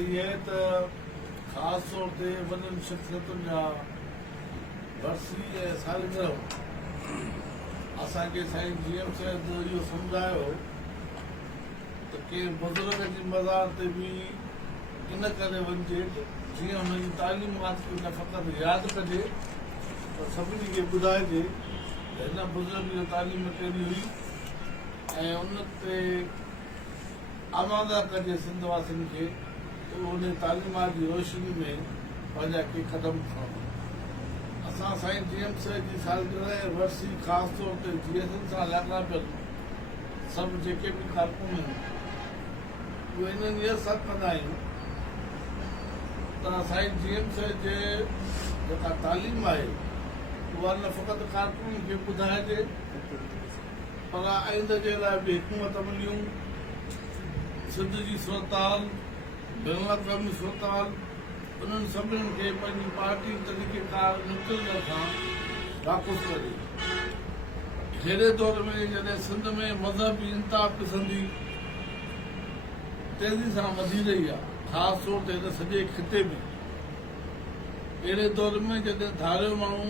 इहा आहे त ख़ासि तौर ते वॾनि शख़्सियतुनि जा वरसी ऐं सालगिरह असांखे साईं GM साहिब इहो सम्झायो त कंहिं बुज़ुर्ग जी मज़ार ते बि इन करे वञिजे जीअं हुनजी तालीमात खे न फ़क़ति यादि कजे पर सभिनी खे ॿुधाइजे त हिन बुज़ुर्ग जी तालीम कहिड़ी हुई ऐं उन ते आमादा कजे सिंध वासियुनि खे उन तालीमात जी रोशनी में पंहिंजा के क़दम खणनि। असां साईं GM साहिब जी सालगिरह ऐं वरसी ख़ासि तौर ते GSN सां लाॻापियल सभु जेके बि कारकुन आहिनि उहे इन्हनि इहा सभु कंदा आहियूं त साईं GM साहिब जे जेका तालीम आहे उहा न फ़क़ति कारकुननि खे ॿुधाइजे पर आईंदे जे लाइ बि हिकूमत अमलियूं सिंध जी सूरताल बैन अवी सूरताल उन्हनि सभिनीनि खे पंहिंजी पार्टी तरीक़ेकार निकिरण खां वाक़ुफ़ु करे। अहिड़े दौर में जॾहिं सिंध में मज़हबी इंतिहा पसंदी तेज़ी सां वधी रही आहे ख़ासि तौर ते हिन सॼे खिते में अहिड़े दौर में जॾहिं धारियो माण्हू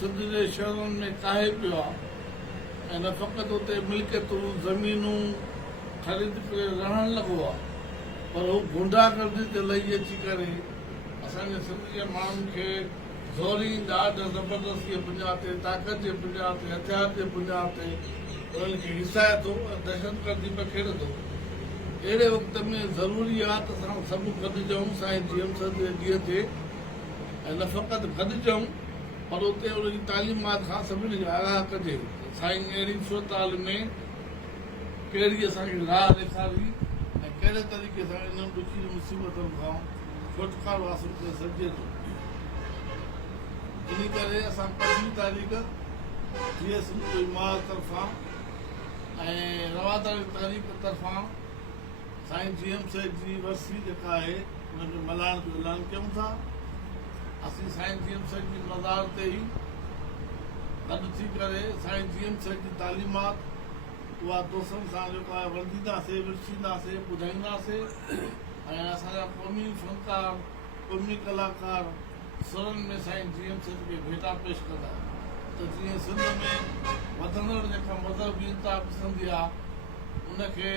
सिंध जे शहरनि में काहे पियो आहे ऐं न फ़क़ति उते मिल्कियतूं ज़मीनूं ख़रीद करे रहणु लॻो आहे पर हू गुंडागर्दी ते लही अची करे असांजे सिंध जे माण्हुनि खे ज़ोरी ॾाढ ज़बरदस्ती जे बुनियाद ते ताक़त जे बुनियाद ते हथियार जे बुनियाद ते उन्हनि खे हिसाए थो ऐं दहशतगर्दी पखेड़े थो। अहिड़े वक़्त में ज़रूरी आहे त असां सभु गॾिजूं साईं GM साहिब जे ॾींहं ते ऐं न फ़क़ति गॾिजूं पर उते उनजी तालीमात खां सभिनी खे आगाह कजे साईं अहिड़ी सूरताल में कहिड़ी असांखे राह ॾेखारी ऐं कहिड़े तरीक़े सां इन्हनि ॾुखी मुसीबतुनि खां छुटकारो हासिल करे सघिजे थो। इन करे असां 5 तारीख़ GSN इमाद तरफ़ां ऐं रवादारी तारीख़ तरफ़ां साईं GM साहिब जी वरसी जेका आहे उनखे मल्हाइण जो ऐलान कयूं था। असीं साईं GM साहिब जी मज़ार ते ई गॾु थी करे साईं GM साहिब जी तालीमात उहा दोस्तनि सां जेको आहे वंडींदासीं विरसींदासीं ॿुधाईंदासीं ऐं असांजा क़ौमी फ़नकार क़ौमी कलाकार सुरनि में साईं GM साहिब खे भेटा पेश कंदा त जीअं सिंध में वधंदड़ जेका मज़हबी इंतिहा पसंदी आहे उनखे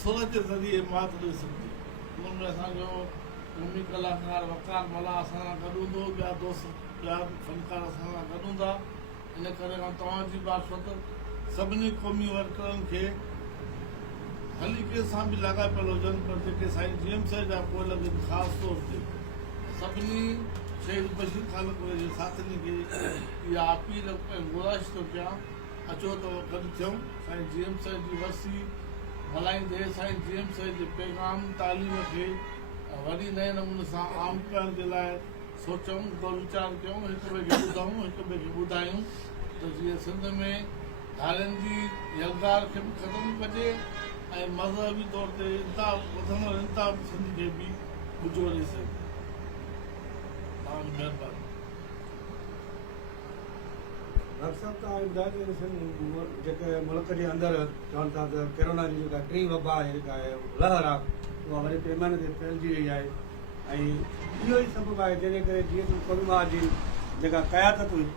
सुर जे ज़रिए मात ॾेई सघंदी। उन में असांजो क़ौमी कलाकार वकार मला असां सां गॾु हूंदो ॿिया दोस्त ॿिया फ़नकार असां सां गॾु हूंदा। इन करे तव्हांजी बाशत सभिनी क़ौमी वर्करनि खे हलीके सां बि लाॻापियल हुजनि पर जेके साईं GM साहिब जा पोइ लॻनि ख़ासि तौर ते सभिनी शहीद बशीर ख़ालक जे साथियुनि खे इहा अपील ऐं गुज़ारिश थो कयां अचो त गॾु थियूं साईं GM साहिब जी वरसी मल्हाईंदे साईं GM साहिब जे पैगाम तालीम खे वरी नए नमूने सां आम करण जे लाइ सोचूं गौर वीचार कयूं हिक ॿिए खे ॿुधूं हिक ॿिए खे ॿुधायूं त जीअं सिंध में धारियुनि जी यलगार खे बि ख़तमु कजे ऐं मज़हबी तौर ते वधंदड़ इंतिहा पसंदी खे बि बुझोड़े सघे। तव्हांजी महिरबानी। डॉक्टर साहब तव्हां ॿुधायो जेके मुल्क जे अंदरि चवनि था त कोरोना जी जेका टीं वबा आहे जेका आहे लहर आहे उहा वरी पैमाने ते फैलिजी रही आहे ऐं इहो ई सबबु आहे जंहिंजे करे GSN कोरोना जी जेका क़यादत हुई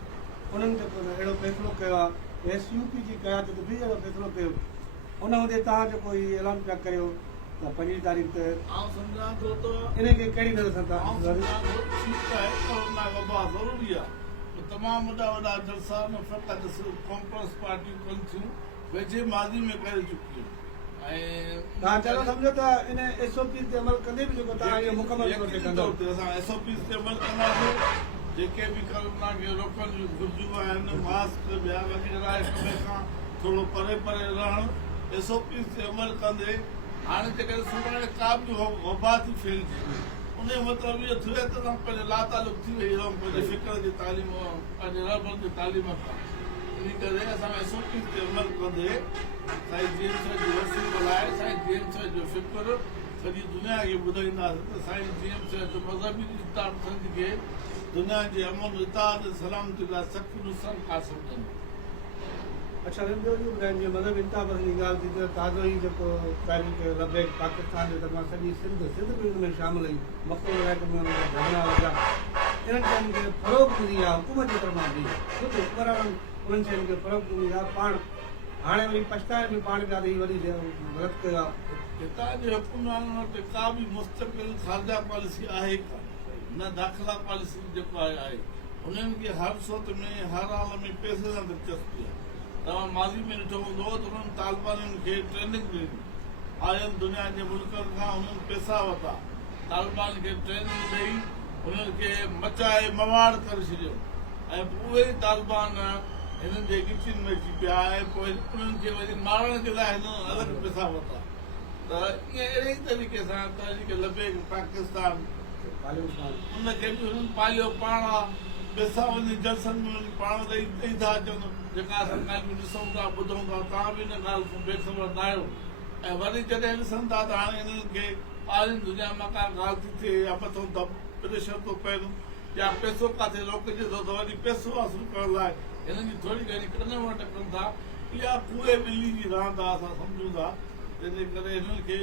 उन्हनि जेको अहिड़ो फ़ैसिलो कयो आहे SUP जी क़यादत बि अहिड़ो फ़ैसिलो कयो उन हूंदे तव्हां जेको इहो ऐलान पिया करियो त 5 तारीख़ ते सम्झां थो त इनखे कहिड़ी नज़र सां ठीकु आहे कोरोना वबा ज़रूरी आहे तमामु वॾा वॾा जलसा न फ़क़ति कांग्रेस पार्टियूं कनि थियूं वेझे माज़ी में करे चुकियूं ऐं तव्हां चलो सम्झो त इन SOP ते अमल कंदे बि जेको तव्हां इहो मुकमल तौर ते कंदो असां SOP ते अमल कंदासीं जेके बि कोरोना खे रोकण जूं घुर्जूं आहिनि मास्क ॿिया वग़ैरह हिक ॿिए खां थोरो परे परे रहणु SOP ते अमल कंदे हाणे जेकॾहिं सुभाणे का बि वबा थी फैलिजी उन जो मतिलबु इहो थियो त असां पंहिंजे लातालुक थी वई रहूं पंहिंजे फ़िक्र जी तालीम पंहिंजे रबर जी तालीम खां। इन करे असां SOP ते अमल कंदे साईं GM साहिब जी वरसी मल्हाए साईं GM साहिब जो फ़िक्र सॼी दुनिया खे ॿुधाईंदासीं त साईं GM साहिब जो मज़हबी इंतिहा पसंदी खे दुनिया जे अमन इताद सलामती लाइ सख़्तु नुक़सान का सम्झनि। अच्छा ॿियो इहो ॿुधाइनि जीअं मतिलबु इंताबस जी ॻाल्हि थी त ताज़ो ई जेको तारीख़ लबे पाकिस्तान जे तरफ़ां सॼी सिंध बि हुन में शामिल हुई मक़सद इलाइक़े में हुनजा झगड़ा वॻा इन्हनि शयुनि खे फ़रोग़ मिली आहे हुकूमत जे तरफ़ां बि ख़ुदि हुकुमराननि उन्हनि शयुनि खे फ़रोग़ मिली आहे पाण हाणे वरी पछताए बि पाण ॾाढी वॾी ग़लति कयो आहे हितां जे हुकुमराननि वटि का बि मुस्तक़िल ख़ारजा पॉलिसी आहे कान न दाख़िला पॉलिसी जेको आहे उन्हनि खे हर सूरत में हर हाल में पैसे सां दिलचस्पी आहे तव्हां माज़ी में ॾिठो हूंदो त उन्हनि तालिबाननि खे ट्रेनिंग ॾिनी आयल दुनिया जे मुल्कनि खां उन्हनि पैसा वरिता तालिबान खे ट्रेनिंग ॾेई उन्हनि खे मचाए मवाड़ करे छॾियो ऐं उहे ई तालिबान हिननि जे गिचिन में अची पिया ऐं पोइ उन्हनि खे वरी मारण जे लाइ हिननि अलॻि पैसा वरिता त ईअं अहिड़े ई तरीक़े सां तहरीक लबे पाकिस्तान उनखे बि हुननि पालियो पाण आहे पैसा वञी जलसनि में वञी पाण ॾेई था अचनि जेका असां ॻाल्हियूं ॾिसूं था ॿुधूं था तव्हां बि हिन ॻाल्हि खां बेख़बर न आहियो ऐं वरी जॾहिं ॾिसनि था त हाणे हिननि खे ॿाहिरि दुनिया मां का ॻाल्हि थी थिए या मथां प्रेशर थो पए या पैसो किथे रोकिजे थो त वरी पैसो हासिल करण लाइ हिननि जी थोरी घणी कन वटि कनि था इहा कूड़े ॿिली जी रांदि आहे असां सम्झूं था जंहिंजे करे हिननि खे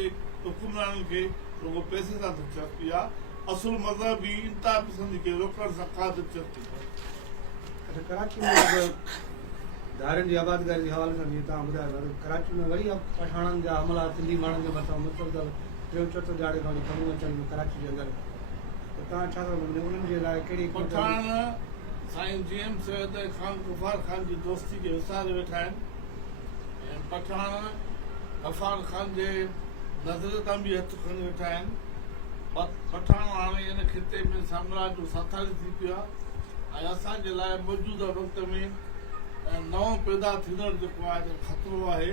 हुकुमराननि खे रुॻो पैसे सां दिलचस्पी आहे असुल मज़हबी इंता पसंदी खे रोकण सां का दिलचस्पी अच्छा कराची में धारियुनि जी आबादगारी जे हवाले सां जीअं तव्हां ॿुधायो कराची में वरी पठाणनि जा हमला सिंधी माण्हुनि जे मथां मुसलसल टियों चोथों जाड़े खां वठी कमु अचनि कराची जे अंदरि त तव्हां छा था सम्झो उन्हनि जे लाइ कहिड़ी पठान साईं GM सैयद खान गफ़ार खान जी दोस्ती खे विसारे वेठा आहिनि ऐं पठान गफ़ार खान जे नज़र तां बि हथु खणी वेठा आहिनि पठान हाणे हिन खिते में साम्राज्य जो साथारी थी पियो आहे ऐं असांजे लाइ मौजूदा वक़्त में नओं पैदा थींदड़ जेको आहे ख़तरो आहे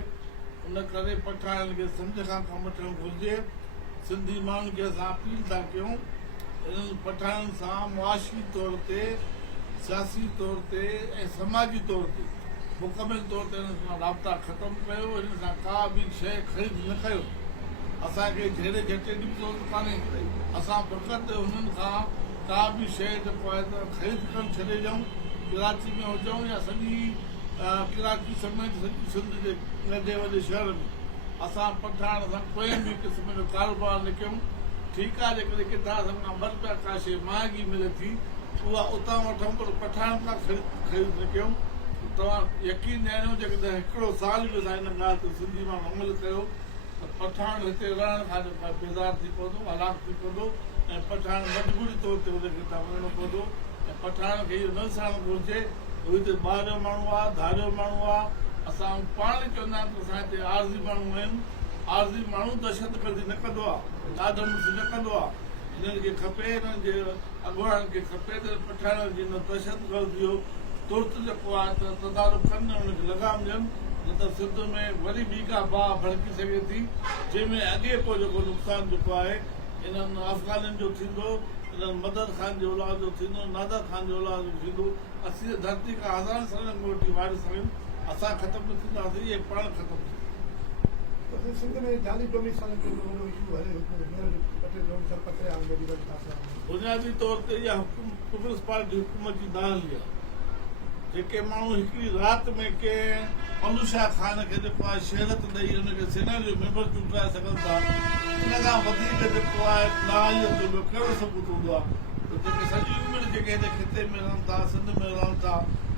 उन करे पठाननि खे सम्झ खां कमु वठणु घुरिजे सिंधी माण्हुनि खे असां अपील था कयूं इन्हनि पठाननि सां मुआशी तौर ते सियासी तौर ते ऐं समाजी तौर ते मुकमिल तौर ते हिन सां राब्ता ख़तमु कयो हिन सां का बि शइ ख़रीद न कयो असांखे जहिड़े झटे जी बि ज़रूरत कान्हे असां फ़क़ति हुननि खां का बि शइ जेको आहे त ख़रीद करणु छॾे ॾियूं कराची में हुजूं या सॼी कराची समेत सॼी सिंध जे नंढे वॾे शहर में असां पठान सां कोई बि क़िस्म जो कारोबार न कयूं ठीकु आहे जेकॾहिं किथां असां ॿ रुपया का शइ महांगी मिले थी उहा उतां वठूं पर पठान खां ख़रीद न कयूं तव्हां यकीन ॼाणियो जेकॾहिं हिकिड़ो साल बि असां हिन ॻाल्हि ते सिंधी माण्हू अमल कयो त पठान हिते रहण खां जेको आहे बेज़ार थी पवंदो हलाक थी पवंदो ऐं पठान मजबूरी तौर ते हुनखे हितां वञिणो पवंदो ऐं पठान खे इहो न ॾिसणु घुरिजे हू हिते ॿाहिरियों माण्हू आहे धारियो माण्हू आहे असां पाण ई चवंदा आहियूं त असां हिते आरज़ी माण्हू आहिनि आरज़ी माण्हू दहशतगर्दी न कंदो आहे ॾाढो न कंदो आहे हिननि खे खपे हिननि जे अॻुवाणनि खे खपे त पठाननि जी न दहशतगर्दी जो तुर्त जेको आहे त तदारुक कनि हुनखे लगाम ॾियनि न त सिंध में वरी ॿी का बाह भड़की सघे थी जंहिंमें अॻे पोइ जेको नुक़सानु जेको आहे इन्हनि अफ़गाननि जो थींदो इन्हनि मदद ख़ान जे औलाद जो थींदो नादर ख़ान जो औलाद जो थींदो असीं धरती खां हज़ारनि सालनि खां वठी वारिस आहियूं असां ख़तमु न थींदासीं इहे पाण ख़तमु सिंध में जाली जो इशू हले बुनियादी तौर ते इहा पीपल्स पार्टी हुकूमत जी नाहली आहे जेके माण्हू हिकिड़ी राति में कंहिं अनुषा खान खे जेको आहे शहरत ॾेई हुनखे सेना जो मेंबर चूंडाए सघनि था इन खां वधीक जेको आहे नाहलीअ जो कहिड़ो सबूत हूंदो आहे त जेके सॼी उमिरि जेके हिन खिते में रहनि था सिंध में रहनि था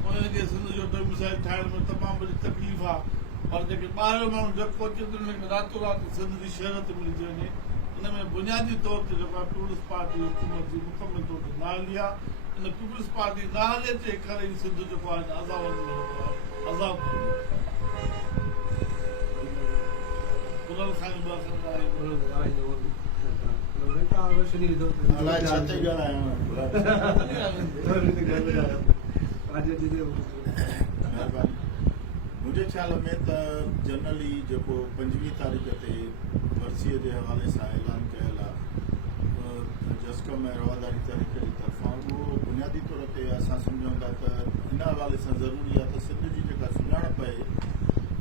उन्हनि खे सिंध जो डोमिसाइल ठाहिण में तमामु वॾी तकलीफ़ आहे पर जेके ॿाहिरियों माण्हू जेको अचे थो हुनखे रातो राति सिंध जी शहरत मिली थी वञे इन में बुनियादी तौर ते जेको आहे पीपल्स पार्टी हुकूमत जी मुकमिल तौर ते नाहली आहे इन पीपल्स पार्टी नाहले जे करे ई सिंध जेको आहे अज़ाबनि में अज़ाब मुंहिंजे ख़्याल में त जनरली जेको 25 तारीख़ ते वरसीअ जे हवाले सां ऐलान कयल आहे जस्कम ऐं रवादारी तहरीक जी तरफ़ां उहो बुनियादी तौर ते असां सम्झूं था त हिन हवाले सां ज़रूरी आहे त सिंध जी जेका सुञाणप आहे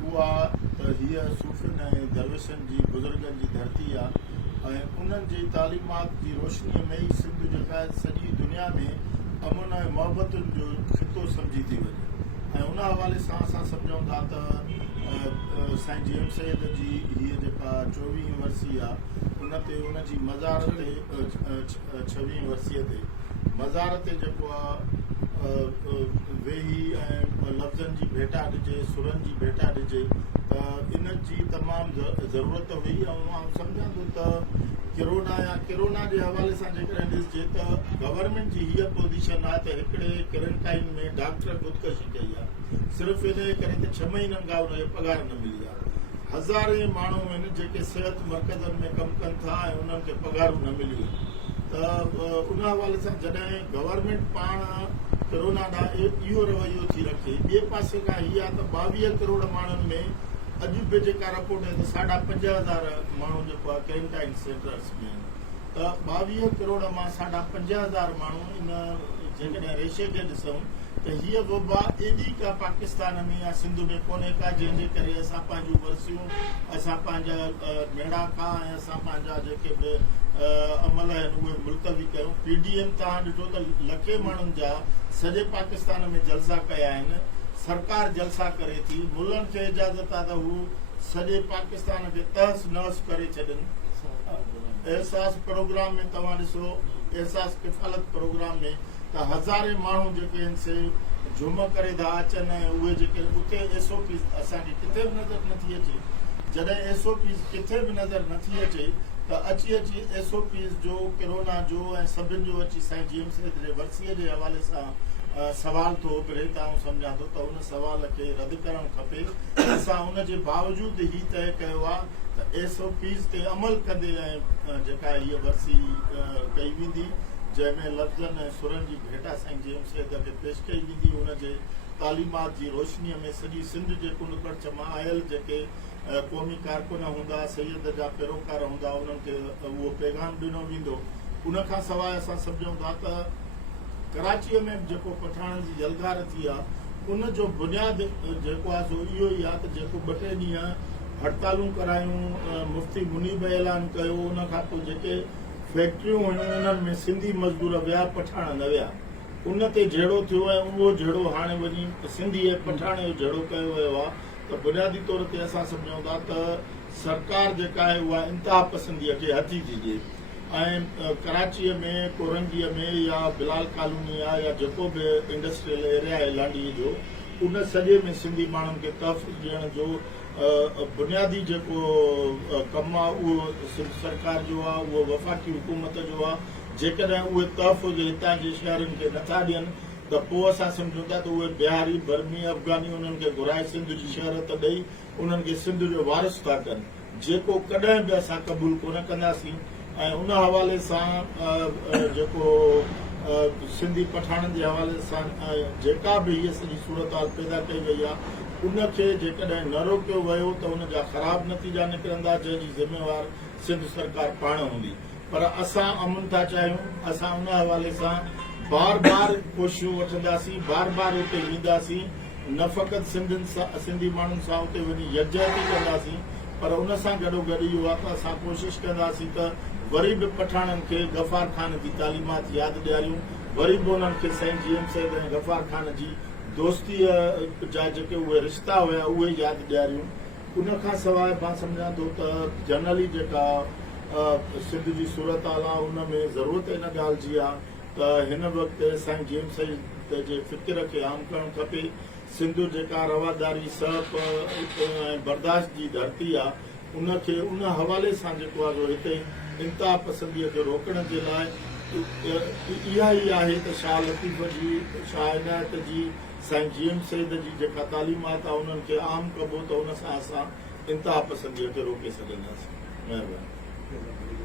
उहा त हीअ सूफ़ियुनि ऐं दरवेशनि जी बुज़ुर्गनि जी धरती आहे ऐं उन्हनि जी तालीमात जी रोशनीअ में ई सिंध जेका आहे सॼी दुनिया में अमन ऐं मुहबतुनि जो खितो सम्झी थी वञे ऐं उन हवाले सां असां सम्झूं था त साईं जीएम सैद जी हीअ जेका 24वीं वरसी आहे उन ते उनजी मज़ार ते 26वीं वरसीअ ते मज़ार ते जेको आहे वेही ऐं लफ़्ज़नि जी भेटा ॾिजे, सुरनि जी भेटा ॾिजे, त इन जी तमामु ज़रूरत हुई। ऐं आउं सम्झां थो त किरोना जे हवाले सां जेकॾहिं ॾिसजे त गवर्नमेंट जी हीअ पोज़ीशन आहे त हिकिड़े क्वारंटाइन में डॉक्टर ख़ुदकशी कई आहे, सिर्फ़ु इन करे त 6 महीननि खां उनखे पघार न मिली आहे। हज़ारे माण्हू आहिनि जेके सिहत मर्कज़नि में कमु कनि था ऐं उन्हनि खे पघारूं न मिलियूं, त उन हवाले सां जॾहिं गवर्नमेंट पाण किरोना ॾांहुं इहो रवैयो थी रखे, ॿिए पासे खां हीअ आहे त 22 करोड़ माण्हुनि में अॼु बि जेका रिपोर्ट आहे त 5.5 माण्हू जेको आहे क्वारंटाइन सेंटर्स में आहिनि, त 22 करोड़ मां 5.5 माण्हू इन जेकॾहिं रेशे खे ॾिसूं त हीअ वबा एॾी का पाकिस्तान में या सिंध में कोन्हे का जंहिंजे करे असां पंहिंजूं वरसियूं, असां पंहिंजा मेड़ाका ऐं असां पंहिंजा जेके बि अमल आहिनि उहे मुलतवी कयूं। PDM तव्हां ॾिठो त लखे माण्हुनि जा सॼे पाकिस्तान में जलसा कया आहिनि, सरकार जलसा करे थी, मुल्हनि खे इजाज़त आहे त हू सॼे पाकिस्तान खे तहस नहस करे छॾनि। एहसास प्रोग्राम में तव्हां ॾिसो, एहसास किफ़ालत प्रोग्राम में त हज़ारे माण्हू जेके आहिनि से झुम करे था अचनि ऐं उहे जेके उते SOP असांखे किथे बि नज़र नथी अचे। जॾहिं SOP किथे बि नज़र नथी अचे त अची SOP जो किरोना जो ऐं सभिनि जो अची साईं जीएम सैद जे वरसीअ जे हवाले सां सवाल थो उभिरे त आउं सम्झां थो त उन सवाल खे रद्द करणु खपे। असां उन जे बावजूदि ही तय कयो आहे त SOPs ते अमल कंदे ऐं जेका हीअ वरसी कई वेंदी, जंहिंमें लफ़्ज़नि ऐं सुरनि जी भेटा साईं जीएम सैद खे पेश कई वेंदी। उनजे तालीमात जी रोशनीअ में सॼी सिंध जे कुंड कच्छ मां आयल जेके क़ौमी कारकुन हूंदा, सैयद जा पैरोकार हूंदा, उन्हनि खे उहो पैगाम ॾिनो वेंदो। उन खां सवाइ असां सम्झूं था त कराचीअ में जेको पठाणनि जी यलगार थी आहे उन जो बुनियादु जेको आहे सो इहो ई आहे त जेको 2-3 ॾींहं हड़तालूं करायूं, मुफ्ती मुनीब ऐलान कयो, उन खां पोइ जेके फैक्ट्रियूं हुयूं उन्हनि में सिंधी मज़दूर विया, पठाण न विया, उन ते जहिड़ो थियो ऐं उहो जहिड़ो हाणे वञी सिंधी ऐं पठाण जो जहिड़ो कयो वियो आहे, त बुनियादी तौर ते असां सम्झूं था त सरकार जेका आहे उहा इंतिहा पसंदीअ खे हथी थी ॾिए। ऐं कराचीअ में, कोरंगीअ में या बिलाल कॉलोनी आहे या जेको बि इंडस्ट्रियल एरिया आहे लांडीअ जो, उन सॼे में सिंधी माण्हुनि खे तहफ़्फ़ुज़ ॾियण जो बुनियादी जेको कमु आहे उहो सिंध सरकार जो आहे, उहो वफ़ाक़ी हुकूमत जो आहे। जेकॾहिं उहे तहफ़्फ़ुज़ हितां जे शहरनि खे नथा ॾियनि त पोइ असां सम्झूं था त उहे बिहारी, बर्मी, अफ़गानी उन्हनि खे घुराए सिंध जी शहरत ॾेई उन्हनि खे सिंध जो वारिस था कनि, जेको कॾहिं बि असां क़बूल कोन कंदासीं। ऐं उन हवाले सां जेको सिंधी पठाणनि जे हवाले सां जेका बि हीअ सॼी सूरत हाल पैदा कई वई आहे, उनखे जेकॾहिं न रोकियो वियो त उन जा ख़राब नतीजा निकिरंदा, जंहिंजी ज़िम्मेवार सिंध सरकार पाण हूंदी। पर असां अमन था चाहियूं, असां उन हवाले सां बार बार कोशिशूं वठंदासीं, बार बार उते वेंदासीं, न फ़क़ति सिंधी माण्हुनि सां उते वञी यकजहती कंदासीं, पर उन सां गॾोगॾु इहो आहे त असां कोशिशि कंदासीं त वरी बि पठाणनि खे गफ़ार ख़ान जी तालीमात यादि ॾियारियूं, वरी बि उन्हनि खे साईं जीएम सैद ऐं गफ़ार ख़ान जी दोस्तीअ जा जेके उहे रिश्ता हुया उहे यादि ॾियारियूं। उन खां सवाइ मां सम्झां थो त जनरली जेका सिंध जी सूरत हाल आहे उन में ज़रूरत इन ॻाल्हि जी आहे त हिन वक़्तु साईं जीएम सैद जे फ़िक्र खे आम करणु खपे। सिंध जेका रवादारी, सहप ऐं बर्दाश्त जी धरती आहे, उनखे उन हवाले सां जेको आहे हिते इंतिहा पसंदीअ खे रोकण जे लाइ इहा ई आहे त शाह लतीफ़ जी, शाह इनायत जी, साईं जीएम सैद जी जेका तालीमात आहे उन्हनि खे आम कबो त उन सां असां इंतिहा पसंदीअ खे रोके सघंदासीं। महिरबानी।